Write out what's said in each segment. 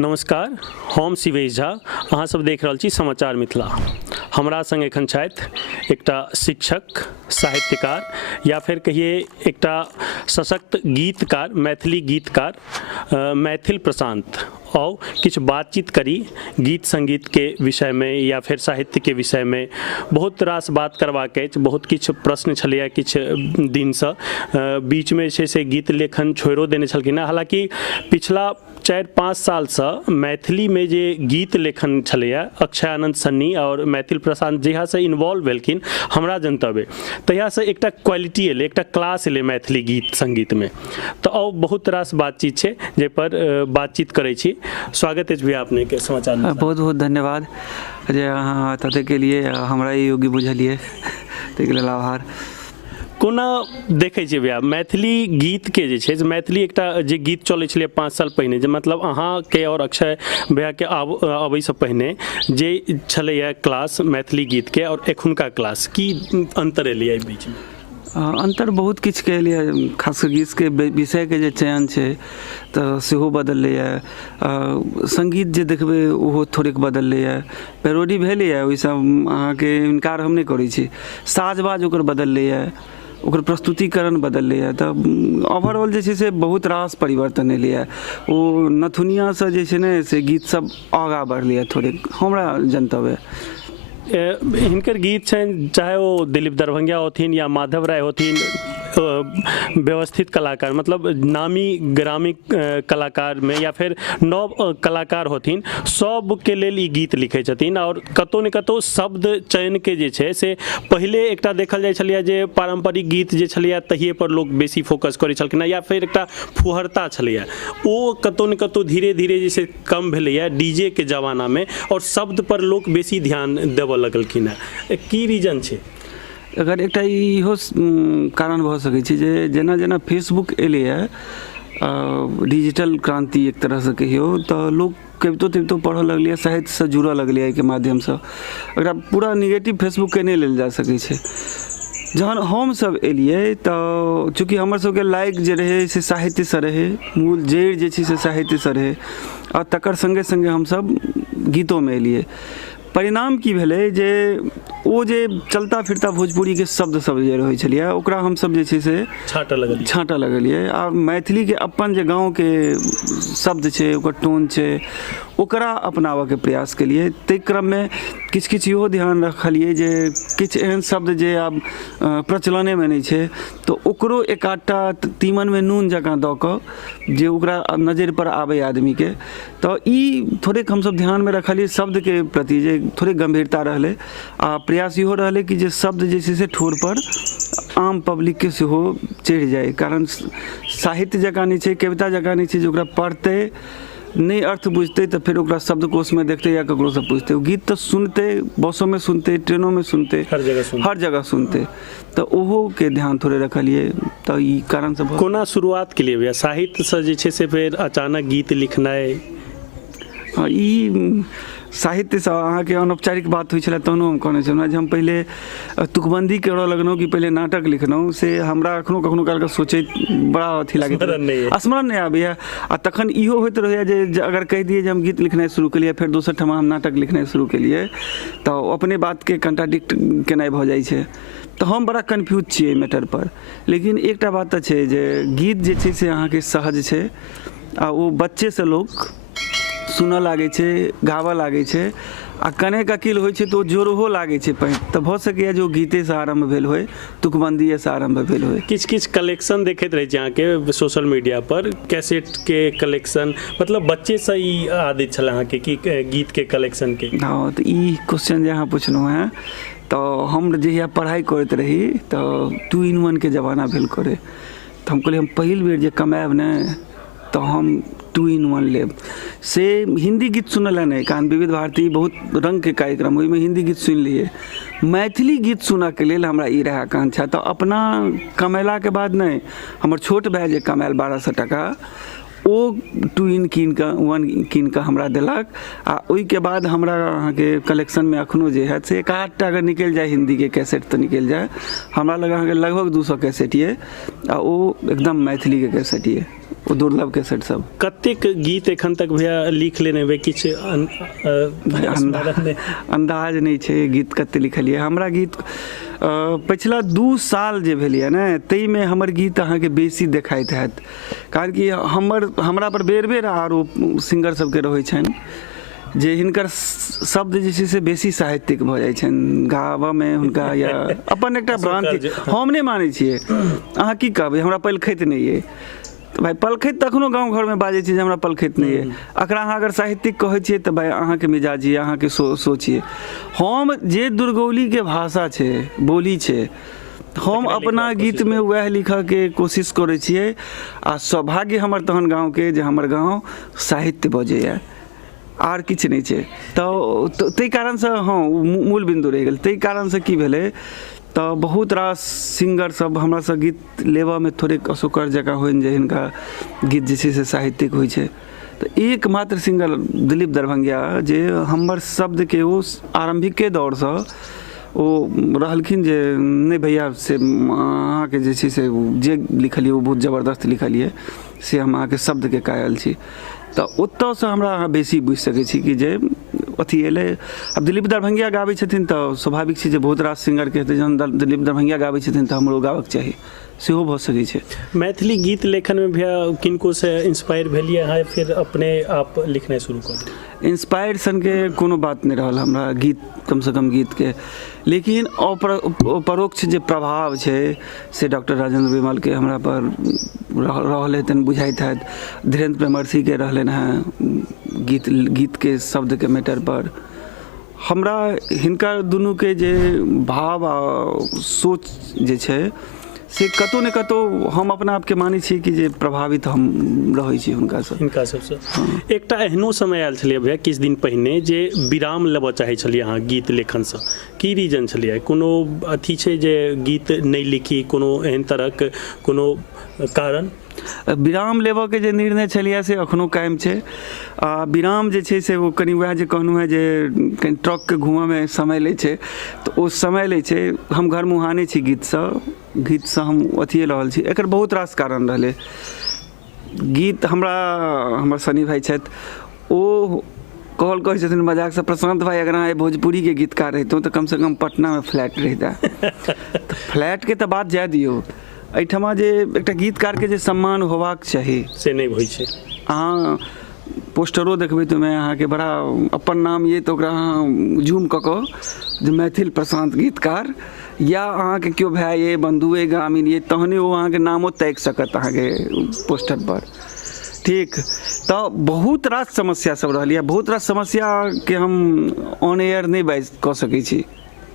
नमस्कार, हम शिवेश झा। अहाँ सब देख रहल छी समाचार मिथिला। हमरा संग एखन छथि एकटा शिक्षक, साहित्यकार या फिर कहिए एकटा सशक्त गीतकार, मैथिली गीतकार मैथिल प्रशांत। और किछु बातचीत करी गीत संगीत के विषय में या फिर साहित्य के विषय में। बहुत रास बात करबाक अछि, बहुत किछु प्रश्न छलैया किछु दिनसँ। बीच में से गीत लेखन छोड़ो देने छलखिन। हालांकि पिछला 4-5 सालसँ मैथिली में जे गीत लेखन छलैया अक्षय आनंद सन्नी और मैथिल प्रशांत जहियासँ इन्वॉल्व भेलखिन हमरा जनतव्य तहियासँ एकटा क्वालिटी एलै, एकटा क्लास एलै मैथिली गीत संगीत में। तो और बहुत रास बातचीत छै जाहि पर बातचीत करै छी। स्वागत अछि भैया अपने के समाचार में। बहुत बहुत धन्यवाद जे अहाँ तते के लिए हमरा ई योग्य बुझलिए ताहिके लेल आभार। कोना देखै छियै भैया मैथिली गीत के जे छै, मैथिली एकटा जे गीत चलै छलै 5 साल पहिने, जे मतलब अहाँके और अक्षय भैया के अबैसँ पहिने जे छलैया क्लास मैथिली गीत के और एखुनका क्लास, की अंतर एलै एहि बीच में? अंतर बहुत किछु के लिए, खास कर गीत के विषय के जे चयन छै तऽ सेहो बदललैए। संगीत जे देखबै ओहो थोड़ेक बदललैए। पैरोडी भेलैए, ओहिसँ अहाँके इनकार हम नहि करै छी। साजबाज ओकर बदललैए, ओकर प्रस्तुतिकरण बदललैए। तऽ ओवरऑल जे छै से बहुत रास परिवर्तन एलैए। ओ नथुनियासँ जे छै ने से गीत सब आगाँ बढ़लैए थोड़ेक, हमरा जनतव्य। हिनकर गीत छनि, चाहे वो दिलीप दरभंगिया होथिन या माधव राय होथिन, व्यवस्थित कलाकार, मतलब नामी ग्रामी कलाकार में या फिर नव कलाकार होथिन, सबके लेल ई गीत लिखै छथिन। और कतौ ने कतौ शब्द चयन के जे छै से पहिले एकटा देखल जाइ छलैया जे पारंपरिक गीत जे छलैया तहिए पर लोग बेसी फोकस करै छलखिन या फिर एकटा फुहरता छलैया, ओ कतौ ने कतौ धीरे धीरे जे छै कम भेलैया डीजे के जमाना में, और शब्द पर लोग बेसी ध्यान देबऽ लगलखिन है। की रीजन छै? अगर एकटा इहो कारण भऽ सकै छै जे जेना जेना फेसबुक एलैए, डिजिटल क्रांति एक तरहसँ कहियौ, तऽ लोग कवितो तवितो पढ़ऽ लगलिए, साहित्यसँ जुड़ऽ लगलिए एहिके माध्यमसँ। एकरा पूरा निगेटिव फेसबुकके नहि लेल जा सकै छै। जहन हमसब एलिए तऽ चूँकि हमर सबके लाइक जे रहै से साहित्यसँ रहै, मूल जड़ि जे छै से साहित्यसँ रहै, आ तकर सङ्गे सङ्गे हमसब गीतोमे एलिए। परिणाम की भेलै जे ओ जे चलता फिरता भोजपुरीके शब्द सब जे रहै छलिए ओकरा हमसब जे छै से छाँटऽ लगलिए। आ मैथिलीके अपन जे गाँवके शब्द छै, ओकर टोन छै, ओकरा अपनाबऽके प्रयास केलिए। ताहि क्रममे किछु किछु इहो ध्यान रखलिए जे किछु एहन शब्द जे आब प्रचलनेमे नहि छै तऽ ओकरो एक आधटा तीमनमे नून जकाँ दऽ कऽ जे ओकरा नजरि पर आबै आदमीके, तऽ ई थोड़ेक हमसब ध्यानमे रखलिए शब्दके प्रति, जे थोड़े गंभीरता रहलै। आ प्रयास इहो रहलै कि जे शब्द जे छै से ठोर पर आम पब्लिकके सेहो चढ़ि जाए। कारण साहित्य जकाँ नहि छै, कविता जकाँ नहीं छै जे ओकरा पढ़तै नहीं अर्थ बुझतै तऽ फिर ओकरा शब्दकोश में देखतै या ककरोसँ पूछतै। ओ गीत तऽ सुनतै, बसों में सुनतै, ट्रेनों में सुनतै, हर जगह सुनतै। तऽ ओहोके ध्यान थोड़े रखलिए। तऽ ई कारणसँ कोना शुरुआत के लिए भैया साहित्यसँ जे छै से फिर अचानक गीत लिखनाइ? ई साहित्यसँ अहाँके अनौपचारिक बात होइ छलै तहनो हम कहने छलहुँ जे हम पहिले तुकबंदी करऽ लगलहुँ कि पहिले नाटक लिखलहुँ, से हमरा एखनो कखनो कालके सोचैत बड़ा अथी लागैत, स्मरण नहि आबैए। आ तखन इहो होइत रहैए जे अगर कहि दिए जे हम गीत लिखनाइ शुरू केलिए, फेर दोसर ठमा हम नाटक लिखनाइ शुरू केलिए, तऽ अपने बातके कंट्राडिक्ट केनाइ भऽ जाइ छै। तऽ हम बड़ा कन्फ्यूज छियै एहि मैटर पर। लेकिन एकटा बात तऽ छै जे गीत जे छै से अहाँके सहज छै, आ ओ बच्चेसँ लोक सुनऽ लागै छै, गाबऽ लागै छै, आ कनेक अकिल होइ छै तऽ ओ जोरहो लागै छै। तऽ भऽ सकैए जे ओ गीतेसँ आरम्भ भेल होय, तुकबंदिएसँ आरम्भ भेल होय। किछु किछु कलेक्शन देखैत रहै छी अहाँके सोशल मीडिया पर, कैसेटके कलेक्शन, मतलब बच्चेसँ ई आदत छलै अहाँके कि गीतके कलेक्शनके? हाँ, तऽ ई क्वेश्चन जे अहाँ पुछलहुँ हैं, तऽ हम जहिया पढ़ाई करैत रही तऽ 2 in 1 के जमाना भेल करे। तऽ हम कहलिए हम पहिल बेर जे कमाएब ने तऽ हम 2 in 1 लेब। से हिंदी गीत सुनल नहीं, कारण विविध भारती बहुत रंग के कार्यक्रम, ओहिमे हिंदी गीत सुनि लिए। मैथिली गीत सुनऽके लेल हमरा ई रहै आकांक्षा। तऽ अपना कमेलाके बाद नहीं, हमर छोट भाई जे कमायल 1200 टका, ओ 2 in 1 कीन कऽ हमरा देलक। आ ओहिके बाद हमरा अहाँके कलेक्शनमे एखनो जे है से 1-8टा अगर निकलि जाए हिंदीके कैसेट तऽ निकलि जाए। हमरा लग अहाँके लगभग 200 कैसेट ये, आ ओ एकदम मैथिलीके कैसेट ये। ओ दुर्लभ कैसेट सब। कतेक गीत एखन तक भैया लिख लेने वे किछु अंदाज नहीं छै गीत कते लिखलिए। हमरा गीत पिछला 2 साल जे भेलिए ने ताहिमे हमर गीत अहाँके बेसी देखाइत हैत, कारण कि हमरा पर बेर बेर आरोप सिंगर सबके रहै छनि जे हिनकर शब्द जे छै से बेसी साहित्यिक भऽ जाइ छनि गाबऽमे हुनका, या अपन एकटा भ्रांति हम नहि मानै छियै। अहाँ की कहबै हमरा पलखैत नहि अइ, तऽ भाई पलखैत तखनो गाँव घरमे बाजै छियै जे हमरा पलखैत नहि अइ। एकरा अहाँ अगर साहित्यिक कहै छियै तऽ भाई अहाँके मिजाजी अहाँके सोचिए। हम जे दुर्गौलीके भाषा छै बोली छै हम अपना गीतमे वएह लिखऽके कोशिश करै छियै, आ सौभाग्य हमर तहन गाँवके जे हमर गाँव साहित्य बजैए, आर किछु नहि छै। तऽ ताहि कारणसँ हँ मूल बिन्दु रहि गेल। ताहि कारणसँ की भेलै तऽ बहुत रास सिंगर सब हमरासँ गीत लेबऽमे थोड़े असोकर जकाँ होइनि जे हिनका गीत जे छै से साहित्यिक होइ छै। तऽ एकमात्र सिंगर दिलीप दरभंगिया जे हमर शब्दके ओ आरम्भिके दौरसँ ओ रहलखिन जे नहि भैया से अहाँके जे छै से जे लिखलिए ओ बहुत जबरदस्त लिखलिए, से हम अहाँके शब्दके कायल छी। तऽ ओतऽसँ हमरा अहाँ बेसी बुझि सकै छी कि जे अथी एलै। अब दिलीप दरभंगिया गाबै छथिन तऽ स्वाभाविक छै जे बहुत रास सिंगरके हेतै जहन दिलीप दरभंगिया गाबै छथिन तऽ हमरो गाबऽके चाही, सेहो भऽ सकै छै। मैथिली गीत लेखनमे भैया किनको से इंस्पायर भेलिए अहाँ, फिर अपने आप लिखनाइ शुरू कऽ दियौ? इंस्पायर सनके कोनो बात नहि रहल हमरा गीत, कमसँ कम गीतके, लेकिन परोक्ष जे प्रभाव छै से डॉक्टर राजेंद्र विमलके हमरा पर रहल हेतनि, बुझाइत हैत। धीरेन्द्र प्रेमर्षिके रहलनि हैं गीतके शब्दके मैटर पर। हमरा हिनका दुनूके जे भाव आ सोच जे छै से कतौ ने कतौ हम अपना आपके मानै छियै कि जे प्रभावित हम रहै छी हिनका सबसँ। एकटा एहनो समय आयल छलै भैया किछु दिन पहिने जे विराम लेबऽ चाहै छलियै अहाँ गीत लेखनसँ, की रीजन छलियै? कोनो अथी छै जे गीत नहि लिखी, कोनो एहन तरहक कोनो कारण? विराम लेबऽके जे निर्णय छलियै से एखनो कायम छै। आ विराम जे छै से ओ कनि वएह जे कहलहुँ हैं जे कनि ट्रकके घुमऽमे समय लै छै, तऽ ओ समय लै छै। हम घर मुहाने छी गीतसँ हम अथिए रहल छी। एकर बहुत रास कारण रहलै। गीत हमर सनी भाई छथि, ओ कहै छथिन मजाकसँ, प्रशांत भाई अगर अहाँ भोजपुरीके गीतकार रहितहुँ तऽ कमसँ कम पटनामे फ्लैट रहितै। तऽ फ्लैटके तऽ बात जाय दियौ, एहिठमा जे एकटा गीतकारके जे सम्मान होबाक चाही से नहि होइ छै। अहाँ पोस्टरो देखबै तऽ ओहिमे अहाँके बड़ा अपन नाम ये तऽ ओकरा अहाँ जूम कऽ कऽ जे मैथिल प्रशांत गीतकार, या अहाँके केओ भाय ये बंधु ये ग्रामीण ये, तहने ओ अहाँके नामो ताकि सकत अहाँके पोस्टर पर। ठीक, तऽ बहुत रास समस्या सब रहल यऽ। बहुत रास समस्याके हम ऑन एयर नहि बाजि कऽ सकै छी।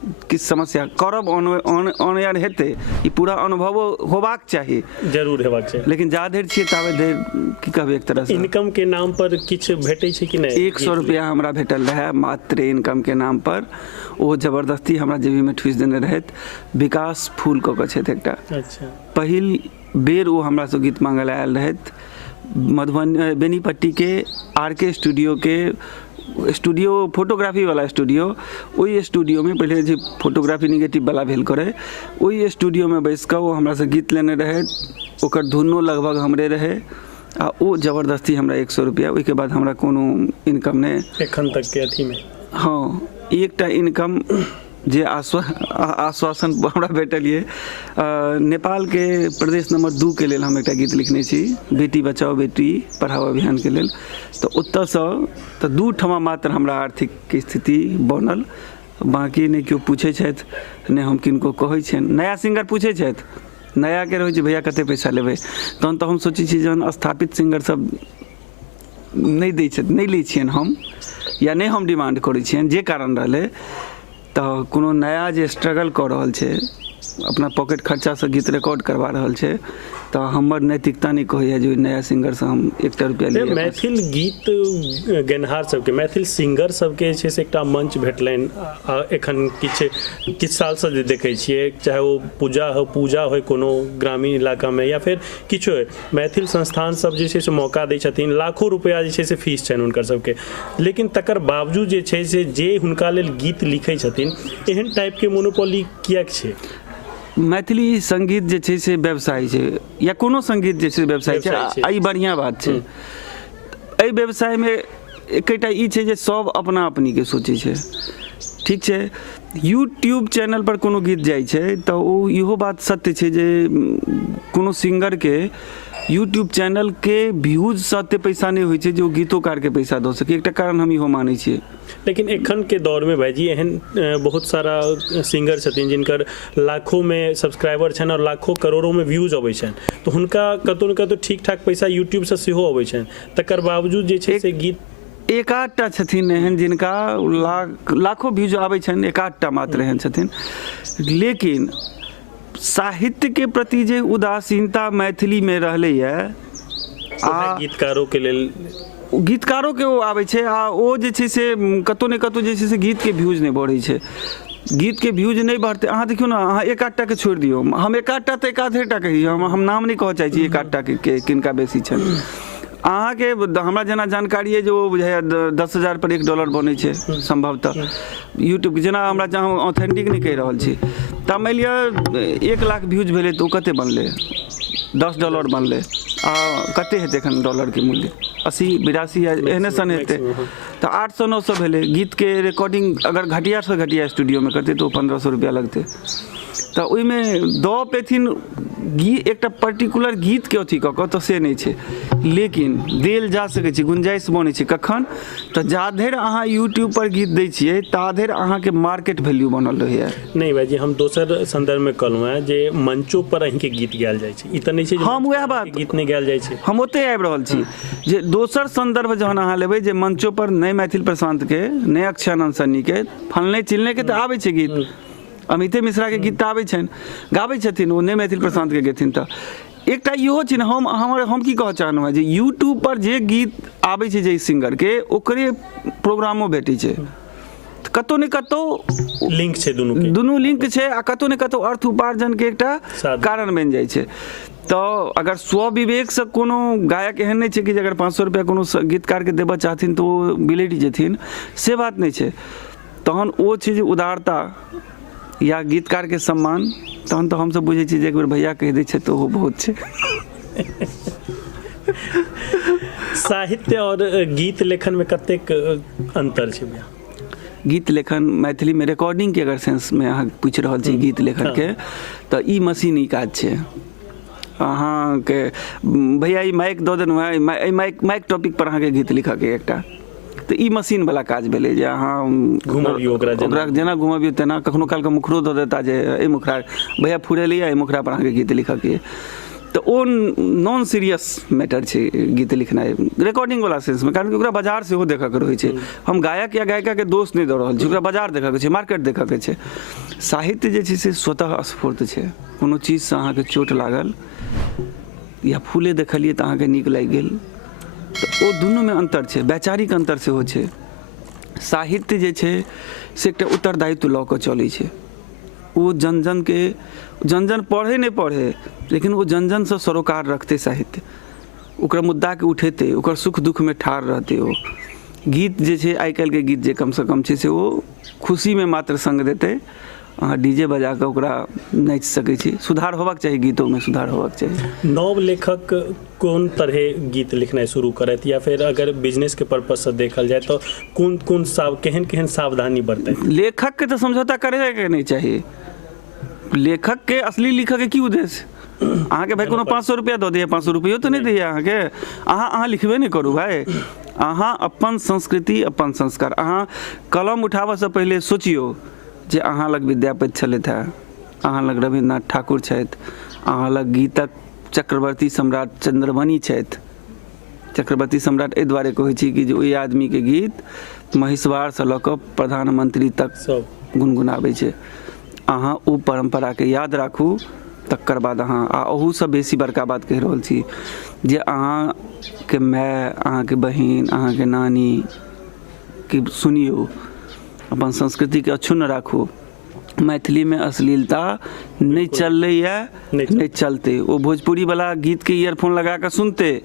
किछु समस्या करब ऑन एयर हेतै, ई पूरा अनुभव होबाक चाही, जरूर हेबाक चाही। लेकिन जा धरि छियै ताबे धरि की कहबै, एक तरहसँ इनकम के नाम पर किछु भेटै छै कि नहि? 100 रुपया हमरा भेटल रहै मात्र इनकम के नाम पर। ओ जबरदस्ती हमरा जेबीमे ठूसि देने रहथि। विकास फूल कऽ कऽ छथि एकटा, अच्छा, पहिल बेर ओ हमरासँ गीत मांगय लए आयल रहथि। मधुबनी बेनीपट्टीके RK स्टूडियोके स्टूडियो, फोटोग्राफी वाला स्टूडियो, ओहि स्टूडियोमे पहिले जे फोटोग्राफी निगेटिव वाला भेल करे, ओहि स्टूडियोमे बैस कऽ ओ हमरासँ गीत लेने रहै। ओकर धुनो लगभग हमरे रहै, आ ओ जबरदस्ती हमरा 100 रुपया। ओहिके बाद हमरा कोनो इनकम नहि एखन तक के अथीमे। हाँ, एकटा इनकम जे आश्वासन हमरा भेटल ये, नेपालके प्रदेश नंबर 2 के लेल हम एकटा गीत लिखने छी, बेटी बचाओ बेटी पढ़ाओ अभियानके लेल। तऽ ओतऽसँ तऽ 2 ठमा मात्र हमरा आर्थिक स्थिति बनल, बाँकी नहि केओ पूछै छथि, नहि हम किनको कहै छियनि। नया सिंगर पूछै छथि, नयाके रहै छै भैया कतेक पैसा लेबै, तहन तऽ हम सोचै छी जहन स्थापित सिंगर सब नहि दै छथि, नहि लै छियनि हम, या नहि हम डिमांड करै छियनि, जे कारण रहलै। तऽ कोनो नया जे स्ट्रगल कऽ रहल छै, अपना पॉकेट खर्चासँ गीत रिकॉर्ड करवा रहल छै, तऽ हमर नैतिकता नहि कहैया जे नया सिंगरसँ हम 1 रुपया लिअ। मैथिल गीत गेनहार सबके, मैथिल सिंगर सबके जे छै से एकटा मंच भेटलनि। एखन किछु सालसँ जे देखै छियै, चाहे ओ पूजा होइ कोनो ग्रामीण इलाकामे, या फिर किछु होइ, मैथिल संस्थान सब जे छै से मौका दै छथिन। लाखों रुपैआ जे छै से फीस छनि हुनकर सबके, लेकिन तकर बावजूद जे छै से जे हुनका लेल गीत लिखै छथिन, एहन टाइपके मोनोपोली किएक छै? मैथिली संगीत जे छै से व्यवसाय छै, या कोनो संगीत जे छै व्यवसाय छै, आ ई बढ़िया बात छै। एहि व्यवसायमे एकटा ई छै जे सब अपना अपनीके सोचै छै, ठीक छै। यूट्यूब चैनल पर कोनो गीत जाइ छै तऽ ओ इहो बात सत्य छै जे कोनो सिंगरके यूट्यूब चैनल के व्यूज से एते पैसा नहीं होइ छै जे ओ गीतोकार के पैसा दऽ सके, एकटा कारण हम इहो मानै छियै। लेकिन एखन के दौर में भाईजी एहन बहुत सारा सिंगर छथिन जिनकर लाखों में सब्सक्राइबर छनि और लाखों करोड़ों में व्यूज अबै छनि, तो हुनका कतौ न कतौ ठीक ठाक पैसा यूट्यूब से सेहो अबै छनि, तकर बावजूद जे छै से गीत एक आधटा छथिन एहन जिनका लाखों व्यूज आबै छनि, एक आधटा मात्र एहन छथिन। लेकिन साहित्य के प्रति जे उदासीनता मैथिली में रहलैए, आ गीतकारों के लेल गीतकारों के ओ आबै छै, आ ओ जे छै से कतौ ने कतौ जे छै से गीत के व्यूज नहीं बढ़ै छै। गीत के व्यूज नहीं बढ़ते, अहाँ देखियो ना, अहाँ एक आधटा के छोड़ दियो, हम एक आधटा तो एक आधेटा कही, हम नाम नहीं कह चाहै छी एक आधटा के किनका बेसी छनि। अहाँ के हमरा जना जानकारी है जो बुझाइए 10,000 पर $1 बनै छै संभवतः यूट्यूब के, जेना हमरा जहाँ ऑथेंटिक नहीं कहि रहल छी, तऽ मानि लिअ 1 लाख व्यूज भेलै तऽ ओ कते बनलै, $10 बनलै, आ कते हेतै एखन डॉलर के मूल्य 80-82 एहने सन हेतै, तऽ 800-900 भेलै। गीत के रिकॉर्डिंग अगर घटिया से घटिया स्टूडियो में करतै तऽ 1,500 रुपया लगतै, तऽ ओहिमे दऽ पेथिन एकटा पर्टिकुलर गीत के अथी कऽ कऽ, तऽ से नहीं छै। लेकिन देल जा सकै छै, गुंजाइश बनै छै कखन, तऽ जाधरि अहाँ यूट्यूब पर गीत दै छियै ताधरि अहाँके मार्केट वैल्यू बनल रहैए। नहीं भाईजी, हम दोसर संदर्भ में कहलहुँ हैं जे मंचो पर अहीं के गीत गायल जाइ छै, ई तऽ नहीं छै जे हम वएह बात गीत नहीं गायल जाइ छै। हम ओते आबि रहल छी जे दोसर संदर्भ जहन अहाँ लेबै जे मंचो पर नहीं मैथिल प्रशांत के, नहीं अक्षय आनंद सन्नी के, फलने चिलने के तऽ आबै छै गीत, अमिते मिश्रा के गीत तऽ आबै छनि, गाबै छथिन, ओ नहीं मैथिल प्रशांत के गेथिन। तऽ एकटा इहो छै ने, हम की कहऽ चाहलहुँ हैं जे यूट्यूब पर जे गीत आबै छै जे सिंगर के, ओकरे प्रोग्रामो भेटै छै, कतौ ने कतौ लिंक छै, दुनू लिंक छै, आ कतौ ने कतौ अर्थ उपार्जन के एकटा कारण बनि जाइ छै। तऽ अगर स्वविवेक से कोनो गायक एहन नहीं छै कि अगर 500 रुपया कोनो गीतकार के देबऽ चाहथिन तो ओ बिलेट जेथिन, से बात नहीं छै। तहन ओ छै जे उदारता या गीतकार के सम्मान, तहन तो हम सब बुझे छी जे एक बेर भैया कह दै छै तो वो बहुत छै। साहित्य और गीत लेखन में कतेक अंतर छै भैया? गीत लेखन मैथिली में रिकॉर्डिंग के अगर सेंस में अहाँ पूछ रहल छी गीत लेखन के, तऽ ई मशीनी काज छै। अहाँ के भैया ई माइक दऽ देलहुँ है, माइक टॉपिक पर अहाँ के गीत लिखऽ के एकटा, तऽ ई मशीन वाला काज भेलै जे अहाँ घुमबियो ओकरा जेना घुमबियो तेना, कखनो काल के मुखरो दऽ देता जे ए मुखरा भैया फुरेलिया, ए मुखरा पर अहाँ के गीत लिखऽ के, तऽ ओ नॉन सीरियस मैटर छै गीत लिखनाइ रिकॉर्डिंग वाला सेंस में, कारण कि ओकरा बाजार सेहो देखऽ के रहै छै। हम गायक या गायिका के दोष नहीं दऽ रहल छी, ओकरा बाजार देखऽ के छै, मार्केट देखऽ के छै। साहित्य जे छै से स्वतः स्फूर्त छै, कोनो चीज से अहाँके चोट लागल या फूले देखलिए तऽ अहाँके नीक लागि गेल, तऽ ओ दुनू में अंतर छै, वैचारिक अंतर सेहो छै। साहित्य जे छै से एकटा उत्तरदायित्व लऽ कऽ चलै छै, ओ जन पढ़े नहीं पढ़े, लेकिन वो जन से सरोकार रखते साहित्य, ओकरा मुद्दा के उठेते, ओकर सुख दुख में ठाढ़ रहते। ओ गीत जे छै आइ काल्हि के गीत जे कम से कम छै से ओ खुशी में मात्र संग देते, अहाँ डीजे बजा कऽ ओकरा नाचि सकै छी। सुधार होबाक चाही, गीतों में सुधार होबाक चाही। नव लेखक कोन तरह गीत लिखनाइ शुरू करत, या फिर अगर बिजनेस के पर्पज से देखल जाए तो कोन केहन सावधानी बरतै? लेखक के तो समझौता करे के नहीं चाहिए। लेखक के असली लिखक के की उद्देश्य, अहाँ के भाई कोनो 500 रुपया दऽ दिए, 500 रुपयो तो नहीं दिए अहाँ के, अहाँ लिखबे नहीं करू भाई, अहाँ अपन संस्कृति अपन संस्कार, अहाँ कलम उठाबऽ से पहले सोचियो जे अहाँ लग विद्यापति छलथि है, अहाँ लग रविन्द्रनाथ ठाकुर छथि, अहाँ लग गीतक चक्रवर्ती सम्राट चंद्रमणि छथि। चक्रवर्ती सम्राट एहि दुआरे कहै छी कि जे ओहि आदमी के गीत महिषवाड़ से लऽ कऽ प्रधानमंत्री तक गुनगुनाबै छै। अहाँ ओ परंपरा के याद राखू, तकर बाद अहाँ आ ओहू से बेसी बड़का बात कहि रहल छी जे अहाँ के माय, अहाँ के बहिन, अहाँ के नानी के सुनियो, अपन संस्कृति के अक्षुण्ण राखू। मैथिली में अश्लीलता नहीं चलैया, नहीं चलते। वो भोजपुरी वाला गीत के ईयरफोन लगा कर सुनते,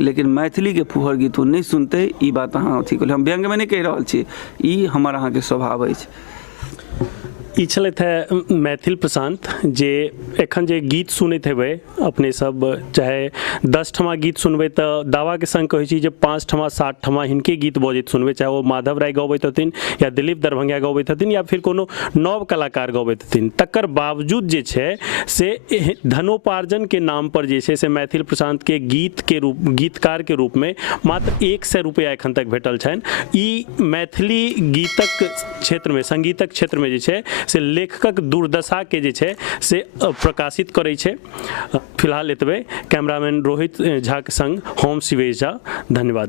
लेकिन मैथिली के फुहर गीत वो नहीं सुनते। ई बात अहाँ अथी कहलिए, हम व्यंग में नहीं कहि रहल छी, ई हमर अहाँ के स्वभाव अछि। ई छलथि है मैथिल प्रशांत जे एखन जे गीत सुनैत हेबै अपने सब, चाहे 10 ठमा गीत सुनबै तऽ दावाके संग कहै छी जे 5 ठमा 7 ठमा हिनके गीत बजैत सुनबै, चाहे ओ माधव राय गबैत हथिन या दिलीप दरभंगिया गबैत हथिन या फिर कोनो नव कलाकार गबैत हथिन। तकर बावजूद जे छै से धनोपार्जन के नाम पर जे छै से मैथिल प्रशांत के गीतकार के रूप में मात्र 100 रुपया एखन तक भेटल छनि। ई मैथिली गीतक क्षेत्र में, संगीतक क्षेत्र में जे छै से लेखकक दुर्दशा के जे छै से प्रकाशित करै छै। फिलहाल एतबे। कैमरामैन रोहित झा के संग हम शिवेश झा, धन्यवाद।